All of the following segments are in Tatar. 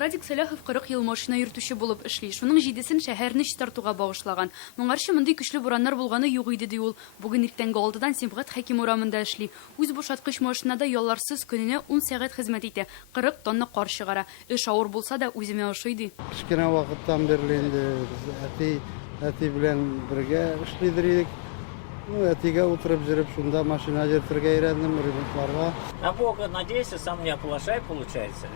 Радик Саляхов 40 ел машина йөртүче булып эшли. Шуның 7-сен шәһәрне чистартуга багышлаган. Моңарчы мондый көчле бураннар булганы юк иде ди ул. Бүген иртәнге 6-дан Сибгат Хәким урамында эшли. Үз бушаткыч машинада ялларсыз көненә 10 сәгать хезмәт итә. 40 тонна кар чыгара. Эш авыр булса да үземә ошый ди. Кичкенә вакыттан бирле инде әти белән бергә эшлидер идек. Әтигә утырып җиреп шунда машина җиртергә өйрәндем, ремонтларга. На Бога надейся, сам не оплошай, получается.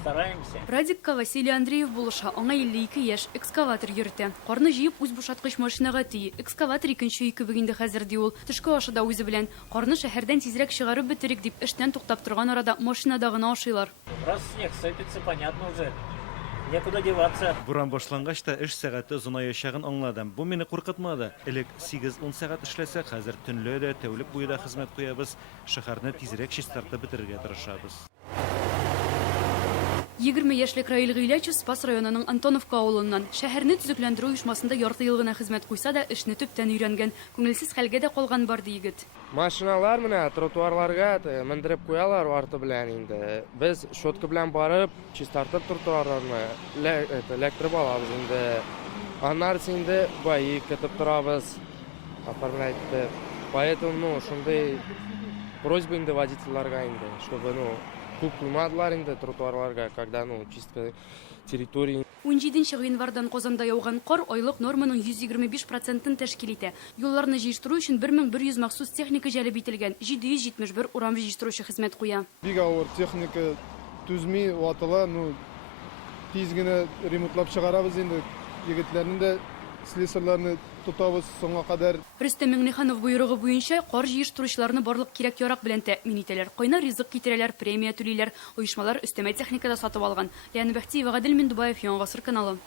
Стараемся. Радикка Василий Андреев булыша, аңа 52 яшь, экскаватор йөртә. Карны җыеп үз бушаткыч машинага тии. Экскаватор икенче өйкө бигенде хәзер ди ул. Төшке ашы да үзе белән. Карны шәһәрдән тизрәк чыгарып бетерик дип эштән туктап торган арада машинада гына ашыйлар. Раз снег сыпется, понятно уже. Некуда деваться. Буран башлангач та эш сәгате озынаячагын аңладым. Бу мине куркытмады. Элек 8-10 сәгать эшләсәк, хәзер төнлә дә тәүлек буена хезмәт куябыз. Шәһәрне тизрәк чистартып бетергә тырышабыз. 20 яшьлек Раил Гыйлячев Спас районының Антоновка авылыннан. Шәһәрне төзекләндерү оешмасында ярты ел гына хезмәт куйса да, эшне төптән өйрәнгән. Күңелсез хәлгә дә калган бар ди егет. Машиналар менә тротуарларга мендереп куялар арты белән инде. Без щетка белән барып, чистартып тротуарларны электр алабыз инде. Аннары инде бай көтеп торабыз. Оформляйте. Поэтому шундый просьба инде водительларга инде, чтобы күп куймадылар инде тротуарларга, когда чистка территории. 17 январдан Казанда яуган кар айлык норманың 125%-ын тәшкил итә. Юлларны җыештыру өчен 1100 махсус техника җәлеп ителгән. 771 урам җыештыручы хезмәт куя. Бик авыр техника түзми ватыла, тиз генә ремонтлап чыгарабыз инде. Егетләрне дә слесарьларны тотабыз соңга кадәр. Рөстәм Миңнеханов буйрыгы буенча кар җыештыручыларны барлык кирәк-ярак белән тәэмин итәләр. Кайнар ризык китерәләр, премия түлиләр. Оешмалар өстәмә техникада сатып алган. Ләнә Бәхтиева, Гадел Миндубаев, Яңа Гасыр каналы.